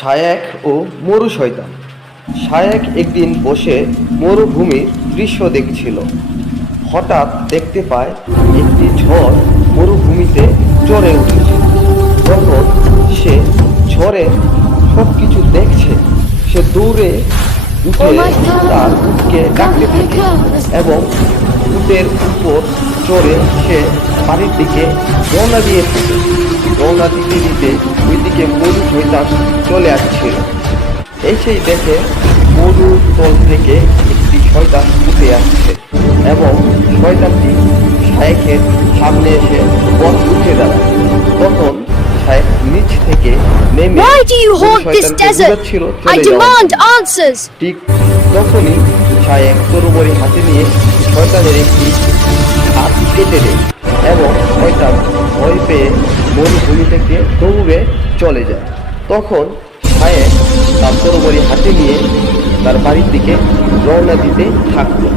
শায়েখ ও মরু শয়তান। শায়েখ একদিন বসে মরুভূমির দৃশ্য দেখছিল। হঠাৎ দেখতে পায় একটি ঝড় মরুভূমিতে চড়ে উঠেছে। তখন সে ঝড়ের সব কিছু দেখছে। সে দৌড়ে উঠে তার উটকে ডাকতে থাকে এবং উটের উপর চড়ে সে বাড়ির দিকে রওনা দিয়ে থাকে। রওনা দিতে দিতে ওইদিকে মরু শয়তান চলে আসছিল। এসেই দেখে মরুর তল থেকে একটি শয়তান উঠে আসছে এবং শয়তানটি শায়েখের সামনে এসে উঠে দাঁড়ায়। তখন শায়েখ নিচ থেকে নেমে Why do you মরু haunt this শয়তানকে desert? বুঝাচ্ছিল I চলে যাওয়ার demand জন্য। answers! ঠিক তখনই শায়েখ তরবারি হাতে নিয়ে শয়তানের একটি হাত কেটে দেয় এবং শয়তান ভয় পেয়ে মরুভূমি থেকে দৌড়ে চলে যায়। তখন শায়েখ তার তরবারি হাতে নিয়ে তার বাড়ির দিকে রওনা দিতে থাকলো।